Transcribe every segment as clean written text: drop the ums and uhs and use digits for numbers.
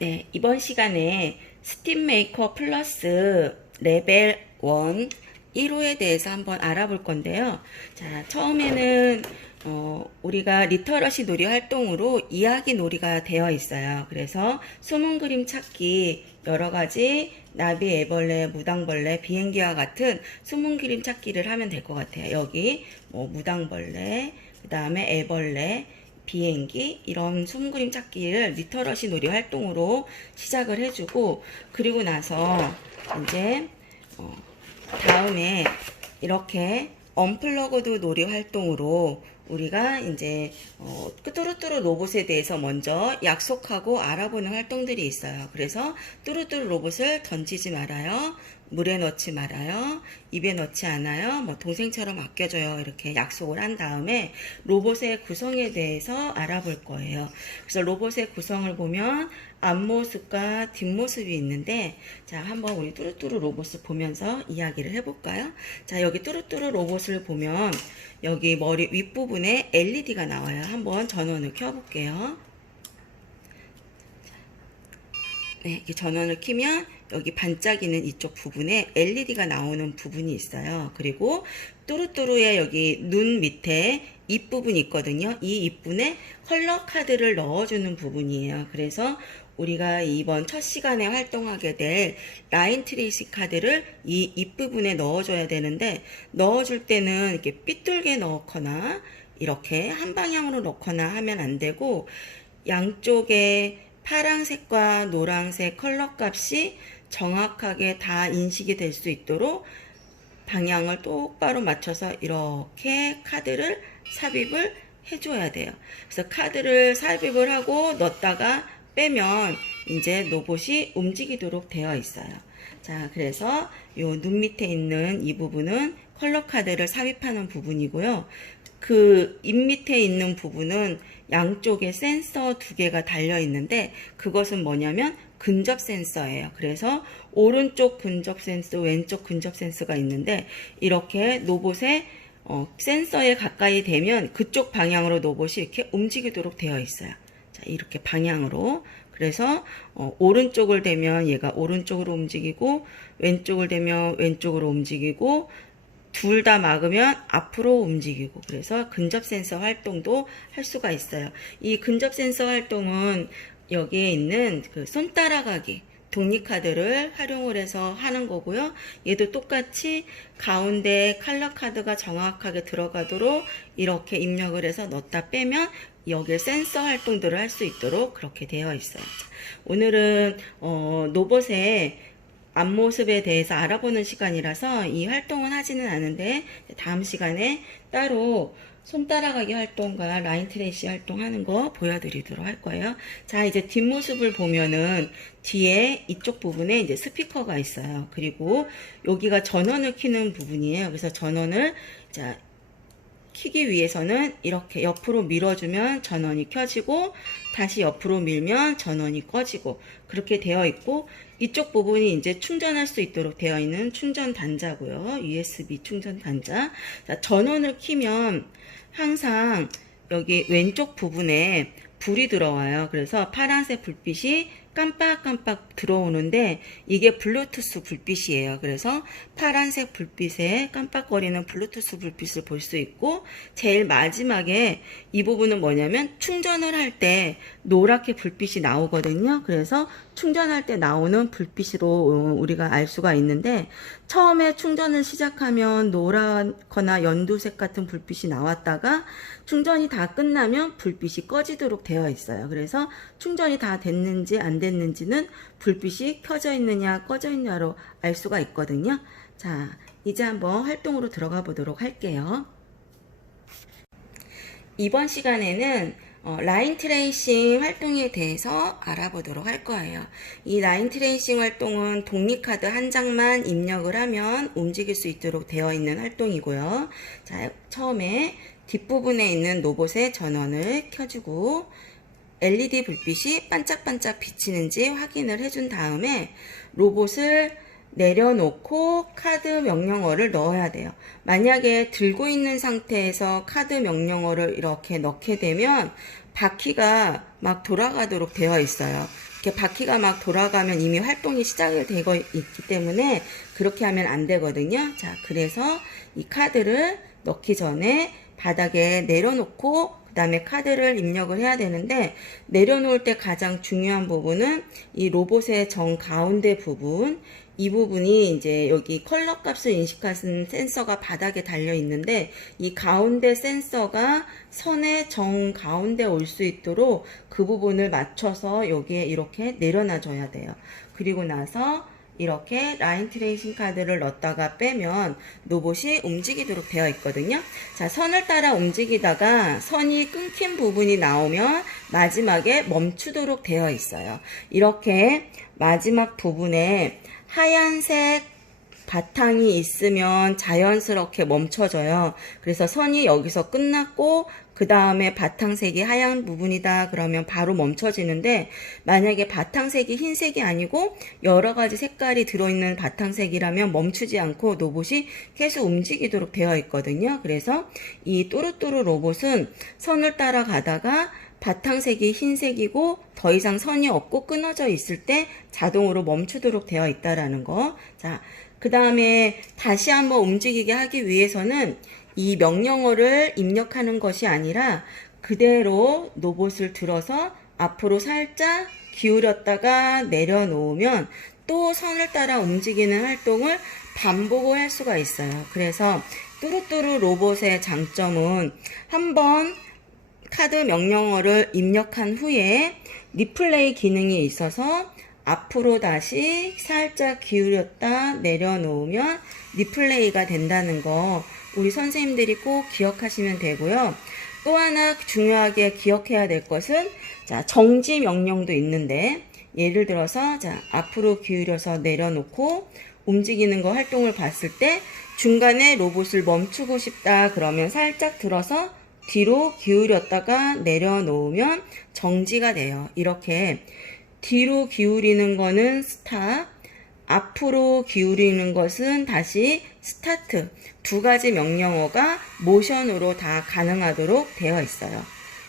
네, 이번 시간에 스팀 메이커 플러스 레벨 1 1호에 대해서 한번 알아볼 건데요. 자, 처음에는 우리가 리터러시 놀이 활동으로 이야기 놀이가 되어 있어요. 그래서 숨은 그림 찾기, 여러 가지 나비, 애벌레, 무당벌레, 비행기와 같은 숨은 그림 찾기를 하면 될 것 같아요. 여기 무당벌레, 그 다음에 애벌레, 비행기, 이런 숨은 그림 찾기를 리터러시 놀이 활동으로 시작을 해주고, 그리고 나서 이제 다음에 이렇게 언플러그드 놀이 활동으로 우리가 이제 뚜루뚜루 로봇에 대해서 먼저 약속하고 알아보는 활동들이 있어요. 그래서 뚜루뚜루 로봇을 던지지 말아요, 물에 넣지 말아요, 입에 넣지 않아요, 뭐 동생처럼 아껴줘요, 이렇게 약속을 한 다음에 로봇의 구성에 대해서 알아볼 거예요. 그래서 로봇의 구성을 보면 앞모습과 뒷모습이 있는데, 자, 한번 우리 뚜루뚜루 로봇을 보면서 이야기를 해볼까요? 자, 여기 뚜루뚜루 로봇을 보면 여기 머리 윗부분에 LED가 나와요. 한번 전원을 켜볼게요. 네, 이렇게 전원을 켜면 여기 반짝이는 이쪽 부분에 LED가 나오는 부분이 있어요. 그리고 뚜루뚜루의 여기 눈 밑에 입부분이 있거든요. 이 입부분에 컬러 카드를 넣어주는 부분이에요. 그래서 우리가 이번 첫 시간에 활동하게 될 라인 트레이싱 카드를 이 입부분에 넣어줘야 되는데, 넣어줄 때는 이렇게 삐뚤게 넣거나 이렇게 한 방향으로 넣거나 하면 안 되고, 양쪽에 파란색과 노란색 컬러 값이 정확하게 다 인식이 될 수 있도록 방향을 똑바로 맞춰서 이렇게 카드를 삽입을 해줘야 돼요. 그래서 카드를 삽입을 하고 넣었다가 빼면 이제 로봇이 움직이도록 되어 있어요. 자, 그래서 요 눈 밑에 있는 이 부분은 컬러 카드를 삽입하는 부분이고요. 그 입 밑에 있는 부분은 양쪽에 센서 두 개가 달려 있는데, 그것은 뭐냐면 근접 센서예요. 그래서 오른쪽 근접 센서, 왼쪽 근접 센서가 있는데, 이렇게 로봇의 센서에 가까이 되면 그쪽 방향으로 로봇이 이렇게 움직이도록 되어 있어요. 자, 이렇게 방향으로. 그래서 오른쪽을 대면 얘가 오른쪽으로 움직이고, 왼쪽을 대면 왼쪽으로 움직이고, 둘 다 막으면 앞으로 움직이고, 그래서 근접 센서 활동도 할 수가 있어요. 이 근접 센서 활동은 여기에 있는 그 손 따라가기 독립카드를 활용을 해서 하는 거고요. 얘도 똑같이 가운데 컬러 카드가 정확하게 들어가도록 이렇게 입력을 해서 넣었다 빼면 여기에 센서 활동들을 할 수 있도록 그렇게 되어 있어요. 오늘은 로봇의 앞모습에 대해서 알아보는 시간이라서 이 활동은 하지는 않은데, 다음 시간에 따로 손 따라가기 활동과 라인 트레이시 활동하는 거 보여드리도록 할 거예요. 자, 이제 뒷모습을 보면은 뒤에 이쪽 부분에 이제 스피커가 있어요. 그리고 여기가 전원을 켜는 부분이에요. 그래서 전원을 자 켜기 위해서는 이렇게 옆으로 밀어주면 전원이 켜지고, 다시 옆으로 밀면 전원이 꺼지고, 그렇게 되어 있고, 이쪽 부분이 이제 충전할 수 있도록 되어 있는 충전 단자고요. USB 충전 단자. 자, 전원을 켜면 항상 여기 왼쪽 부분에 불이 들어와요. 그래서 파란색 불빛이 깜빡깜빡 들어오는데, 이게 블루투스 불빛이에요. 그래서 파란색 불빛에 깜빡거리는 블루투스 불빛을 볼 수 있고, 제일 마지막에 이 부분은 뭐냐면 충전을 할 때 노랗게 불빛이 나오거든요. 그래서 충전할 때 나오는 불빛으로 우리가 알 수가 있는데, 처음에 충전을 시작하면 노랗거나 연두색 같은 불빛이 나왔다가 충전이 다 끝나면 불빛이 꺼지도록 되어 있어요. 그래서 충전이 다 됐는지 안 됐는지는 불빛이 켜져 있느냐 꺼져 있냐로 알 수가 있거든요. 자, 이제 한번 활동으로 들어가 보도록 할게요. 이번 시간에는 라인 트레이싱 활동에 대해서 알아보도록 할 거예요. 이 라인 트레이싱 활동은 독립카드 한 장만 입력을 하면 움직일 수 있도록 되어 있는 활동이고요. 자, 처음에 뒷부분에 있는 로봇의 전원을 켜주고 LED 불빛이 반짝반짝 비치는지 확인을 해준 다음에 로봇을 내려놓고 카드 명령어를 넣어야 돼요. 만약에 들고 있는 상태에서 카드 명령어를 이렇게 넣게 되면 바퀴가 막 돌아가도록 되어 있어요. 이렇게 바퀴가 막 돌아가면 이미 활동이 시작이 되고 있기 때문에 그렇게 하면 안 되거든요. 자, 그래서 이 카드를 넣기 전에 바닥에 내려놓고 그 다음에 카드를 입력을 해야 되는데, 내려놓을 때 가장 중요한 부분은 이 로봇의 정 가운데 부분, 이 부분이 이제 여기 컬러 값을 인식하는 센서가 바닥에 달려 있는데, 이 가운데 센서가 선의 정 가운데 올 수 있도록 그 부분을 맞춰서 여기에 이렇게 내려놔 줘야 돼요. 그리고 나서 이렇게 라인 트레이싱 카드를 넣었다가 빼면 로봇이 움직이도록 되어 있거든요. 자, 선을 따라 움직이다가 선이 끊긴 부분이 나오면 마지막에 멈추도록 되어 있어요. 이렇게 마지막 부분에 하얀색 바탕이 있으면 자연스럽게 멈춰져요. 그래서 선이 여기서 끝났고 그 다음에 바탕색이 하얀 부분이다 그러면 바로 멈춰지는데, 만약에 바탕색이 흰색이 아니고 여러 가지 색깔이 들어있는 바탕색이라면 멈추지 않고 로봇이 계속 움직이도록 되어 있거든요. 그래서 이 또르또르 로봇은 선을 따라가다가 바탕색이 흰색이고 더 이상 선이 없고 끊어져 있을 때 자동으로 멈추도록 되어 있다라는 거. 자, 그 다음에 다시 한번 움직이게 하기 위해서는 이 명령어를 입력하는 것이 아니라 그대로 로봇을 들어서 앞으로 살짝 기울였다가 내려놓으면 또 선을 따라 움직이는 활동을 반복을 할 수가 있어요. 그래서 뚜루뚜루 로봇의 장점은 한번 카드 명령어를 입력한 후에 리플레이 기능이 있어서 앞으로 다시 살짝 기울였다 내려놓으면 리플레이가 된다는 거 우리 선생님들이 꼭 기억하시면 되고요. 또 하나 중요하게 기억해야 될 것은, 자, 정지 명령도 있는데, 예를 들어서 자, 앞으로 기울여서 내려놓고 움직이는 거 활동을 봤을 때 중간에 로봇을 멈추고 싶다 그러면 살짝 들어서 뒤로 기울였다가 내려놓으면 정지가 돼요. 이렇게 뒤로 기울이는 거는 스탑, 앞으로 기울이는 것은 다시 스타트, 두 가지 명령어가 모션으로 다 가능하도록 되어 있어요.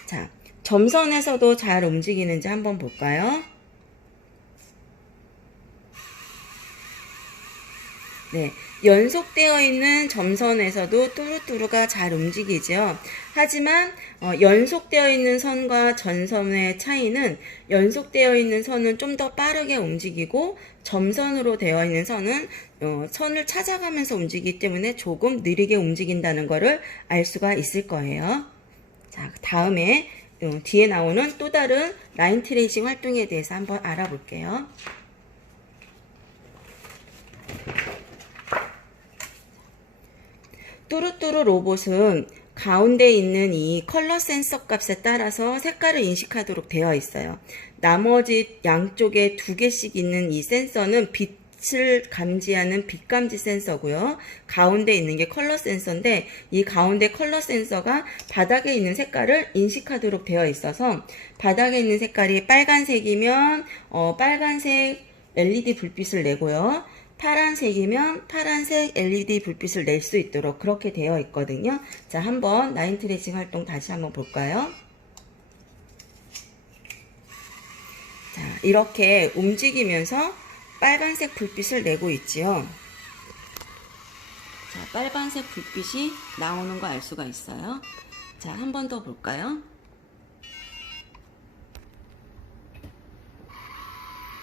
자, 점선에서도 잘 움직이는지 한번 볼까요? 네, 연속되어 있는 점선에서도 뚜루뚜루가 잘 움직이죠. 하지만 연속되어 있는 선과 전선의 차이는, 연속되어 있는 선은 좀 더 빠르게 움직이고 점선으로 되어 있는 선은 선을 찾아가면서 움직이기 때문에 조금 느리게 움직인다는 것을 알 수가 있을 거예요. 자, 다음에 뒤에 나오는 또 다른 라인 트레이싱 활동에 대해서 한번 알아볼게요. 뚜루뚜루 로봇은 가운데 있는 이 컬러 센서 값에 따라서 색깔을 인식하도록 되어 있어요. 나머지 양쪽에 두 개씩 있는 이 센서는 빛을 감지하는 빛감지 센서고요. 가운데 있는 게 컬러 센서인데, 이 가운데 컬러 센서가 바닥에 있는 색깔을 인식하도록 되어 있어서 바닥에 있는 색깔이 빨간색이면 빨간색 LED 불빛을 내고요. 파란색이면 파란색 LED 불빛을 낼 수 있도록 그렇게 되어 있거든요. 자, 한번 라인 트레이싱 활동 다시 한번 볼까요? 자, 이렇게 움직이면서 빨간색 불빛을 내고 있지요. 자, 빨간색 불빛이 나오는 거 알 수가 있어요. 자, 한 번 더 볼까요?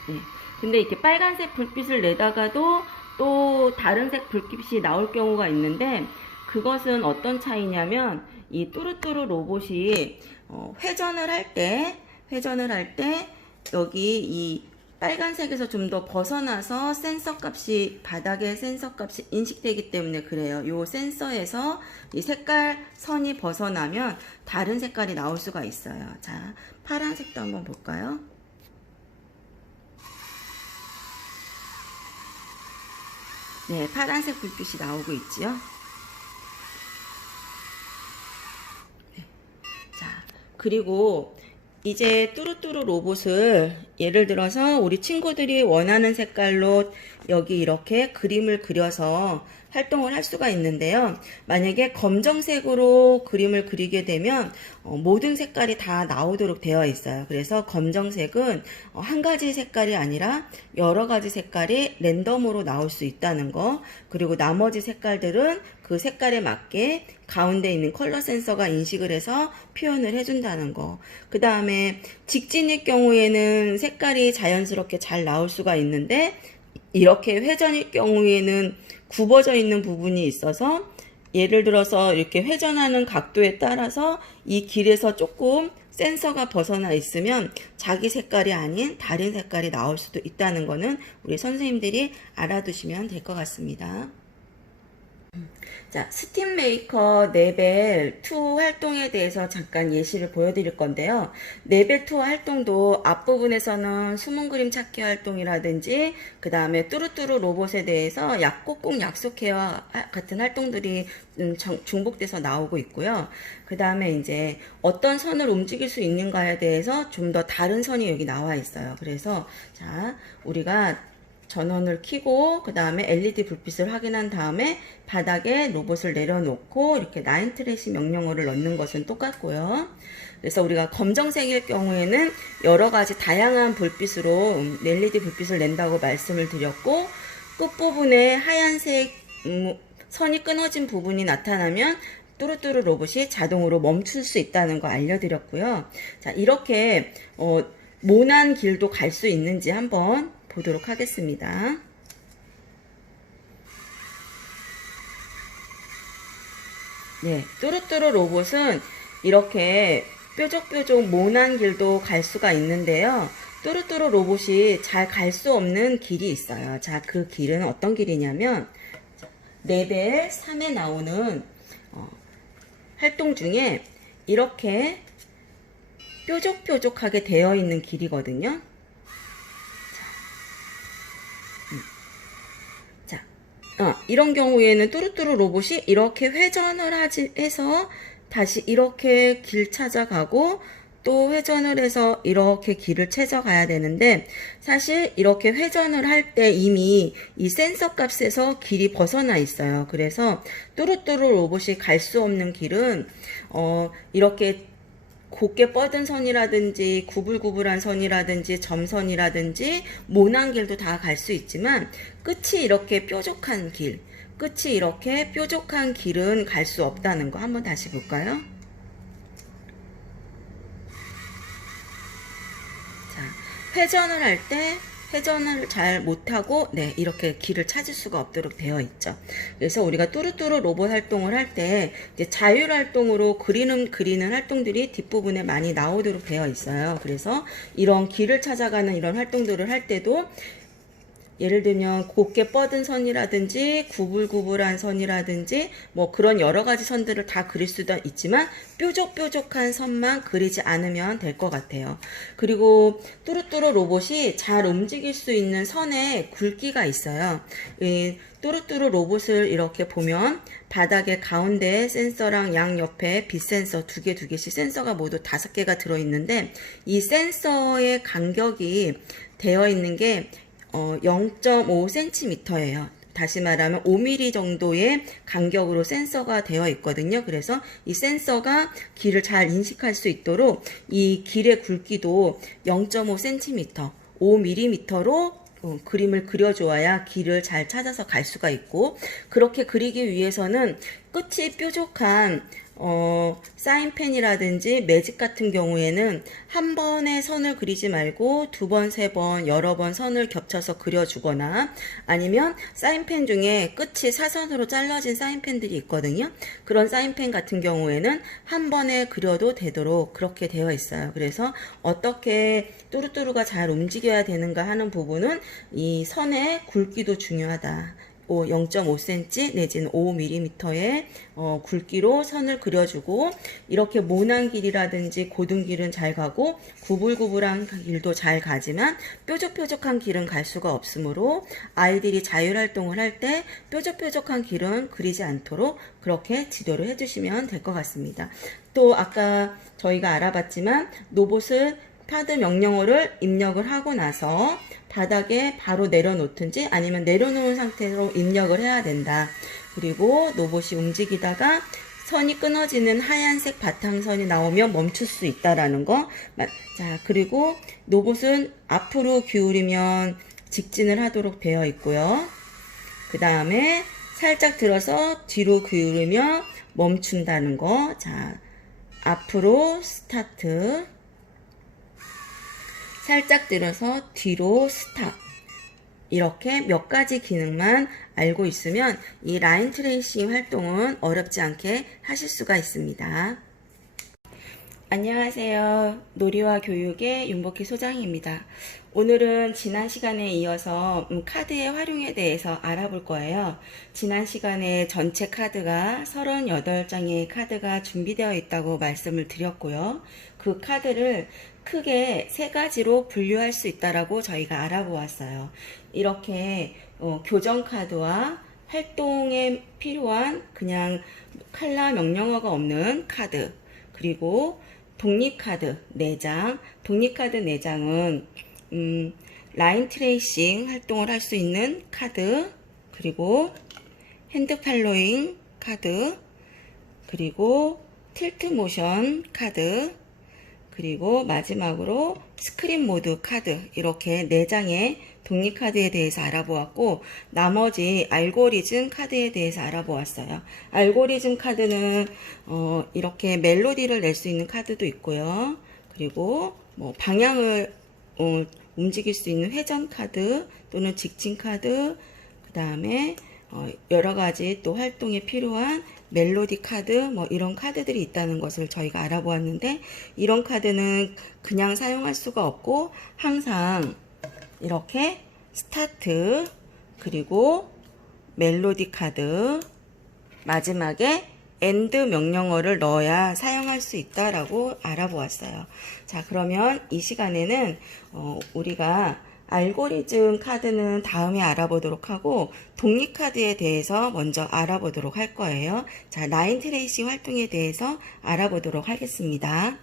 네. 근데 이렇게 빨간색 불빛을 내다가도 또 다른 색 불빛이 나올 경우가 있는데, 그것은 어떤 차이냐면, 이 뚜루뚜루 로봇이 회전을 할 때 여기 이 빨간색에서 좀 더 벗어나서 센서 값이, 바닥에 센서 값이 인식되기 때문에 그래요. 요 센서에서 이 색깔 선이 벗어나면 다른 색깔이 나올 수가 있어요. 자, 파란색도 한번 볼까요? 네, 파란색 불빛이 나오고 있지요. 네. 자, 그리고 이제 뚜루뚜루 로봇을 예를 들어서 우리 친구들이 원하는 색깔로 여기 이렇게 그림을 그려서 활동을 할 수가 있는데요. 만약에 검정색으로 그림을 그리게 되면 모든 색깔이 다 나오도록 되어 있어요. 그래서 검정색은 한 가지 색깔이 아니라 여러 가지 색깔이 랜덤으로 나올 수 있다는 거, 그리고 나머지 색깔들은 그 색깔에 맞게 가운데 있는 컬러 센서가 인식을 해서 표현을 해준다는 거. 그 다음에 직진일 경우에는 색깔이 자연스럽게 잘 나올 수가 있는데, 이렇게 회전일 경우에는 굽어져 있는 부분이 있어서, 예를 들어서 이렇게 회전하는 각도에 따라서 이 길에서 조금 센서가 벗어나 있으면 자기 색깔이 아닌 다른 색깔이 나올 수도 있다는 거는 우리 선생님들이 알아두시면 될 것 같습니다. 자, 스팀 메이커 레벨 2 활동에 대해서 잠깐 예시를 보여드릴 건데요. 레벨 2 활동도 앞부분에서는 숨은 그림 찾기 활동이라든지, 그 다음에 뚜루뚜루 로봇에 대해서 꼭꼭 약속해와 같은 활동들이 중복돼서 나오고 있고요. 그 다음에 이제 어떤 선을 움직일 수 있는가에 대해서 좀 더 다른 선이 여기 나와 있어요. 그래서 자, 우리가 전원을 켜고 그 다음에 LED 불빛을 확인한 다음에 바닥에 로봇을 내려놓고 이렇게 라인 트레이시 명령어를 넣는 것은 똑같고요. 그래서 우리가 검정색일 경우에는 여러 가지 다양한 불빛으로 LED 불빛을 낸다고 말씀을 드렸고, 끝부분에 하얀색 선이 끊어진 부분이 나타나면 뚜루뚜루 로봇이 자동으로 멈출 수 있다는 거 알려드렸고요. 자, 이렇게 모난 길도 갈 수 있는지 한번 보도록 하겠습니다. 네, 뚜루뚜루 로봇은 이렇게 뾰족뾰족 모난 길도 갈 수가 있는데요. 뚜루뚜루 로봇이 잘 갈 수 없는 길이 있어요. 자, 그 길은 어떤 길이냐면 레벨 3에 나오는 활동 중에 이렇게 뾰족뾰족하게 되어 있는 길이거든요. 이런 경우에는 뚜루뚜루 로봇이 이렇게 회전을 해서 다시 이렇게 길 찾아가고 또 회전을 해서 이렇게 길을 찾아가야 되는데, 사실 이렇게 회전을 할 때 이미 이 센서 값에서 길이 벗어나 있어요. 그래서 뚜루뚜루 로봇이 갈 수 없는 길은 이렇게 곱게 뻗은 선이라든지 구불구불한 선이라든지 점선이라든지 모난 길도 다 갈 수 있지만, 끝이 이렇게 뾰족한 길은 갈 수 없다는 거 한번 다시 볼까요? 자, 회전을 할 때 회전을 잘 못하고 이렇게 길을 찾을 수가 없도록 되어 있죠. 그래서 우리가 뚜루뚜루 로봇 활동을 할 때 이제 자율 활동으로 그리는 활동들이 뒷부분에 많이 나오도록 되어 있어요. 그래서 이런 길을 찾아가는 이런 활동들을 할 때도 예를 들면 곱게 뻗은 선이라든지 구불구불한 선이라든지 뭐 그런 여러 가지 선들을 다 그릴 수도 있지만 뾰족뾰족한 선만 그리지 않으면 될 것 같아요. 그리고 뚜루뚜루 로봇이 잘 움직일 수 있는 선에 굵기가 있어요. 이 뚜루뚜루 로봇을 이렇게 보면 바닥에 가운데 센서랑 양옆에 빛 센서 두 개씩 센서가 모두 5개가 들어있는데, 이 센서의 간격이 되어 있는 게 0.5cm예요. 다시 말하면 5mm 정도의 간격으로 센서가 되어 있거든요. 그래서 이 센서가 길을 잘 인식할 수 있도록 이 길의 굵기도 0.5cm, 5mm로 그림을 그려줘야 길을 잘 찾아서 갈 수가 있고, 그렇게 그리기 위해서는 끝이 뾰족한 사인펜이라든지 매직 같은 경우에는 한 번에 선을 그리지 말고 2번, 3번, 여러 번 선을 겹쳐서 그려주거나, 아니면 사인펜 중에 끝이 사선으로 잘라진 사인펜들이 있거든요. 그런 사인펜 같은 경우에는 한 번에 그려도 되도록 그렇게 되어 있어요. 그래서 어떻게 뚜루뚜루가 잘 움직여야 되는가 하는 부분은 이 선의 굵기도 중요하다. 0.5cm 내지는 5mm의 굵기로 선을 그려주고, 이렇게 모난 길이라든지 고든 길은 잘 가고 구불구불한 길도 잘 가지만 뾰족뾰족한 길은 갈 수가 없으므로 아이들이 자율활동을 할 때 뾰족뾰족한 길은 그리지 않도록 그렇게 지도를 해주시면 될 것 같습니다. 또 아까 저희가 알아봤지만 로봇을 카드 명령어를 입력을 하고 나서 바닥에 바로 내려놓든지 아니면 내려놓은 상태로 입력을 해야 된다. 그리고 로봇이 움직이다가 선이 끊어지는 하얀색 바탕선이 나오면 멈출 수 있다라는 거. 자, 그리고 로봇은 앞으로 기울이면 직진을 하도록 되어 있고요. 그 다음에 살짝 들어서 뒤로 기울이면 멈춘다는 거. 자, 앞으로 스타트. 살짝 들어서 뒤로 스탑. 이렇게 몇 가지 기능만 알고 있으면 이 라인 트레이싱 활동은 어렵지 않게 하실 수가 있습니다. 안녕하세요. 놀이와 교육의 윤복희 소장입니다. 오늘은 지난 시간에 이어서 카드의 활용에 대해서 알아볼 거예요. 지난 시간에 전체 카드가 38장의 카드가 준비되어 있다고 말씀을 드렸고요. 그 카드를 크게 세 가지로 분류할 수 있다라고 저희가 알아보았어요. 이렇게 교정 카드와 활동에 필요한 그냥 칼라 명령어가 없는 카드, 그리고 독립카드 4장, 독립카드 4장은 라인 트레이싱 활동을 할 수 있는 카드, 그리고 핸드 팔로잉 카드, 그리고 틸트 모션 카드, 그리고 마지막으로 스크린 모드 카드, 이렇게 4장의 독립카드에 대해서 알아보았고, 나머지 알고리즘 카드에 대해서 알아보았어요. 알고리즘 카드는 이렇게 멜로디를 낼 수 있는 카드도 있고요. 그리고 뭐 방향을 움직일 수 있는 회전 카드 또는 직진 카드, 그 다음에 여러 가지 또 활동에 필요한 멜로디 카드, 뭐 이런 카드들이 있다는 것을 저희가 알아보았는데, 이런 카드는 그냥 사용할 수가 없고 항상 이렇게 스타트, 그리고 멜로디 카드, 마지막에 엔드 명령어를 넣어야 사용할 수 있다라고 알아보았어요. 자, 그러면 이 시간에는 우리가 알고리즘 카드는 다음에 알아보도록 하고, 독립 카드에 대해서 먼저 알아보도록 할 거예요. 자, 라인 트레이싱 활동에 대해서 알아보도록 하겠습니다.